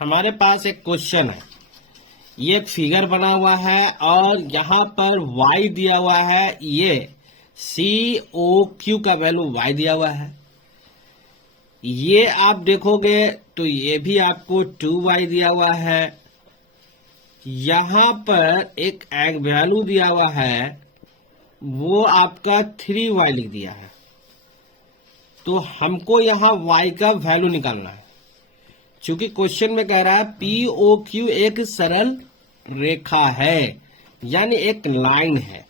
हमारे पास एक क्वेश्चन है। ये एक फिगर बना हुआ है और यहाँ पर y दिया हुआ है। ये COQ का वैल्यू y दिया हुआ है। ये आप देखोगे तो ये भी आपको 2y दिया हुआ है। यहाँ पर एक वैल्यू दिया हुआ है, वो आपका 3y लिख दिया है। तो हमको यहाँ y का वैल्यू निकालना है। चूंकि क्वेश्चन में कह रहा है POQ एक सरल रेखा है, यानी एक लाइन है।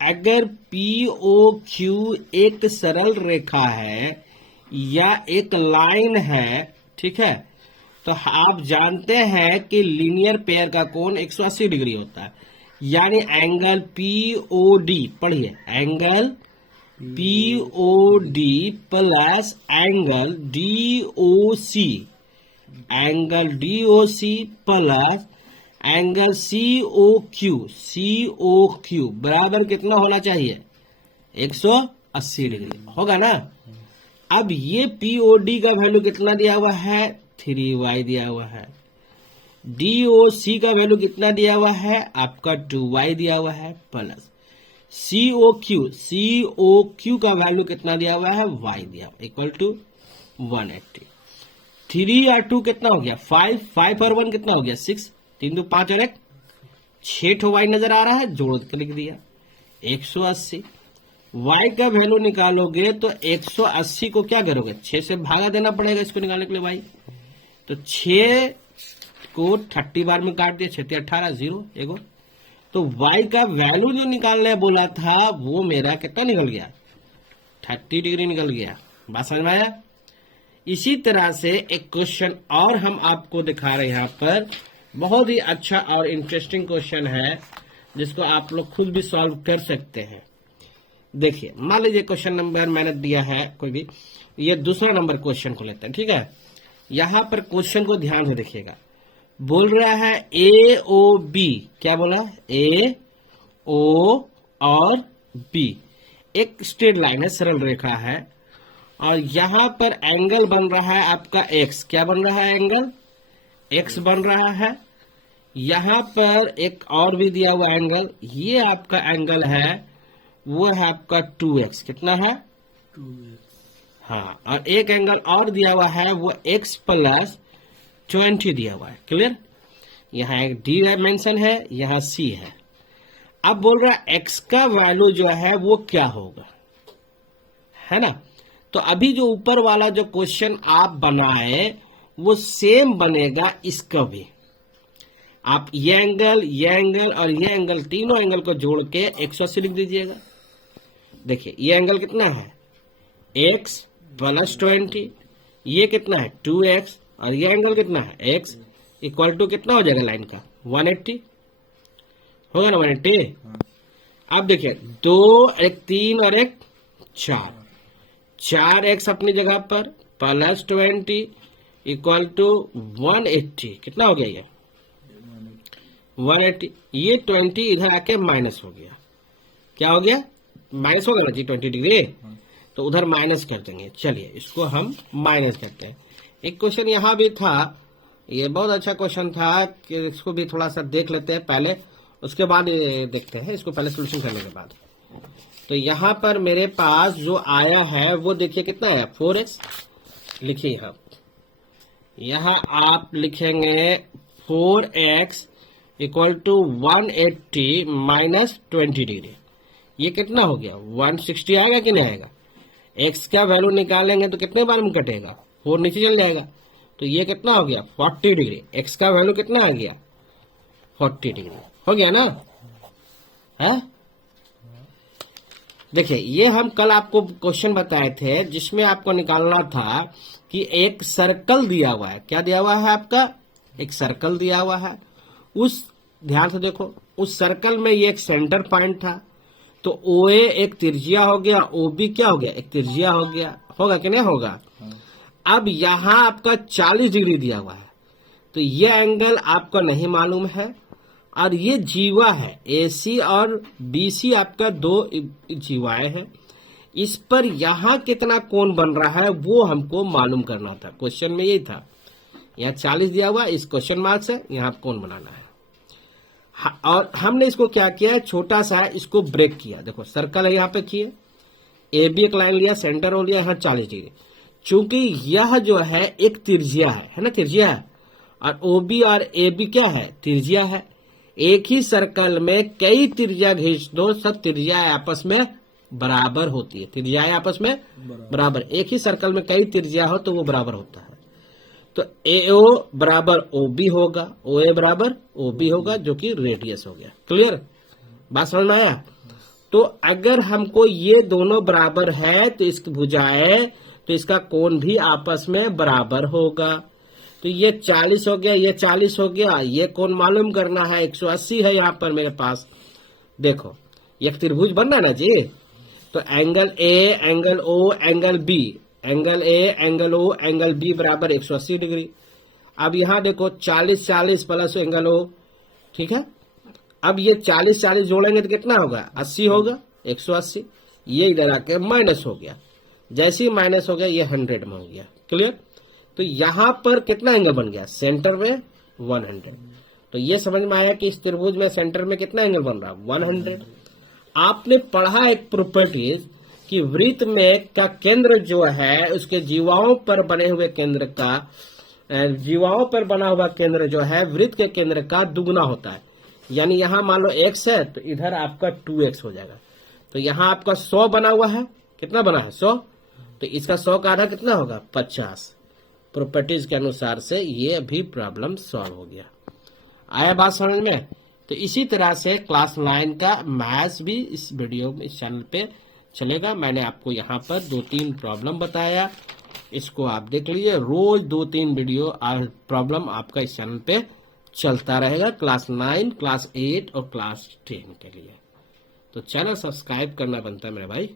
अगर POQ एक सरल रेखा है या एक लाइन है, ठीक है, तो आप जानते हैं कि लीनियर पेयर का कोण 180 डिग्री होता है। यानी एंगल POD, पढ़िए, angle POD plus angle DOC, angle DOC plus angle COQ बराबर कितना होना चाहिए? 180 डिग्री होगा ना। अब ये POD का वैल्यू कितना दिया हुआ है? 3y दिया हुआ है। DOC का वैल्यू कितना दिया हुआ है? आपका 2y दिया हुआ है प्लस COQ का वैल्यू कितना दिया हुआ है? y दिया हुआ, इक्वल टू 180। 3 और 2 कितना हो गया? 5 और 1 कितना हो गया? 6। 3 2 5 और 1 6 ठो y नजर आ रहा है, जोड़ के लिख दिया 180। y का वैल्यू निकालोगे तो 180 को क्या करोगे? 6 से भागा देना पड़ेगा इसको निकालने के लिए y। तो 6 को 30 बार में काट दिया, 6 18 0 एगो। तो y का वैल्यू जो निकालने बोला था वो मेरा कितना निकल गया? 30 डिग्री निकल गया। बात समझ में आया? इसी तरह से एक क्वेश्चन और हम आपको दिखा रहे हैं यहाँ पर। बहुत ही अच्छा और इंटरेस्टिंग क्वेश्चन है, जिसको आप लोग खुद भी सॉल्व कर सकते हैं। देखिए, मान लीजिए क्वेश्चन नंबर मैंने दिया है कोई भी, ये दूसरा नंबर क्वेश्चन को लेते हैं, ठीक है। यहाँ पर क्वेश्चन को ध्यान से देखिएगा। बोल रहा है AOB, क्या बोला? AO और B एक स्ट्रेट लाइन है, सरल रेखा है, और यहां पर एंगल बन रहा है आपका x। क्या बन रहा है? एंगल x बन रहा है। यहां पर एक और भी दिया हुआ एंगल, ये आपका एंगल है, वो है आपका 2x। कितना है? 2x। हाँ, और एक एंगल और दिया हुआ है, वो x प्लस 20 दिया हुआ है। क्लियर? यहाँ एक D डायमेंशन है, यहाँ C है। अब बोल रहा है x का वैल्यू जो है वो क्या होगा, है ना। तो अभी जो ऊपर वाला जो क्वेश्चन आप बनाए वो सेम बनेगा इसका भी। आप ये एंगल और ये एंगल, तीनों एंगल को जोड़ के 180 लिख दीजिएगा। देखिए, ये एंगल कितना है? x plus 20। ये कितना है? 2x। और ये एंगल कितना है? x इक्वल टू कितना हो जाएगा लाइन का? 180 होगा ना, 180। अब देखिए, 2 एक 3 और एक 4x अपनी जगह पर प्लस 20 इक्वल टू 180। कितना हो गया ये? 180। ये 20 इधर आके माइनस हो गया। क्या हो गया? माइनस हो गया ना जी, 20 डिग्री। तो उधर माइनस कर देंगे। चलिए, इसको हम माइनस करते हैं। एक क्वेश्चन यहाँ भी था, ये बहुत अच्छा क्वेश्चन था, कि इसको भी थोड़ा सा देख लेते हैं पहले, उसके बाद देखते हैं इसको, पहले सोल्यूशन करने के बाद। तो यहाँ पर मेरे पास जो आया है वो देखिए कितना है? 4x। लिखिए यहाँ आप लिखेंगे 4x equal to 180 minus 20 degree. ये कितना हो गया? 160 आएगा कि नहीं आएगा? x का वैल्यू निकालेंगे तो कितने बार में कटेगा? 4 नीचे चल जाएगा। तो ये कितना हो गया? 40 डिग्री। x का वैल्यू कितना आ गया? 40 डिग्री हो गया ना, है? देखिए, ये हम कल आपको क्वेश्चन बताए थे, जिसमें आपको निकालना था कि एक सर्कल दिया हुआ है। क्या दिया हुआ है आपका? एक सर्कल दिया हुआ है। उस, ध्यान से देखो, उस सर्कल में ये एक सेंटर पॉइंट था। तो OA एक त्रिज्या हो गया, OB क्या हो गया? एक त्रिज्या हो गया। होगा कि नहीं होगा? अब यहां आपका 40 डिग्री दिया हुआ है, तो ये एंगल आपका नहीं मालूम है, और ये जीवा है, AC और BC आपका 2 जीवाएं हैं। इस पर यहां कितना कोण बन रहा है वो हमको मालूम करना था। क्वेश्चन में यही था। यहाँ 40 दिया हुआ, इस क्वेश्चन मार्क से यहाँ कौन बनाना है। और हमने इसको क्या किया, छोटा सा इसको ब्रेक किया। देखो सर्कल है यहाँ पे किए, ए बी एक लाइन लिया, सेंटर हो लिया, यहाँ 40 डिग्री। चूंकि यह जो है एक त्रिज्या है ना, त्रिज्या है, और ओ बी और ए बी क्या है, त्रिज्या है। एक ही सर्कल में कई त्रिज्या खींच दो, सब त्रिज्याएं आपस में बराबर होती है, त्रिज्याएं आपस में बराबर। एक ही सर्कल में कई त्रिज्या हो तो वो बराबर होता है। तो ए ओ बराबर ओ बी होगा, ओ ए बराबर ओ बी होगा, जो कि रेडियस हो गया। क्लियर, बात समझ में आया। तो अगर हमको ये दोनों बराबर है तो इसकी भुजाएं, तो इसका कोण भी आपस में बराबर होगा। तो ये 40 हो गया, ये 40 हो गया, ये कोण मालूम करना है, 180 है यहाँ पर मेरे पास। देखो एक त्रिभुज बनना ना जी, तो angle A, angle O, angle B, angle A, angle O, angle B बराबर 180 डिग्री। अब यहाँ देखो 40 40 प्लस एंगल ओ, ठीक है। अब ये 40 40 जोड़ेंगे तो कितना होगा, 80 होगा, 180। ये इधर आके माइनस हो गया, जैसे ही माइनस हो गया ये 100 में हो गया। क्लियर। तो यहां पर कितना एंगल बन गया, सेंटर में 100। तो ये समझ में आया कि इस त्रिभुज में सेंटर में कितना एंगल बन रहा है, 100। आपने पढ़ा एक प्रॉपर्टीज कि वृत्त में का केंद्र जो है उसके जीवाओं पर बने हुए केंद्र का, जीवाओं पर बना हुआ केंद्र जो है वृत्त के केंद्र का दुगना होता है। यानी यहां मान लो x है तो इधर आपका 2x हो जाएगा। तो यहां आपका 100 बना हुआ है, कितना बना है 100, तो इसका 100 का आधा कितना होगा 50। प्रॉपर्टीज के अनुसार से ये भी प्रॉब्लम सॉल्व हो गया। आया बात समझ में। तो इसी तरह से क्लास 9 का मैथ्स भी इस वीडियो में, इस चैनल पे चलेगा। मैंने आपको यहाँ पर 2-3 प्रॉब्लम बताया, इसको आप देख लीजिए। रोज 2-3 वीडियो प्रॉब्लम आपका इस चैनल पे चलता रहेगा, क्लास 9, क्लास 8 और क्लास 10 के लिए। तो चैनल सब्सक्राइब करना बनता है मेरे भाई।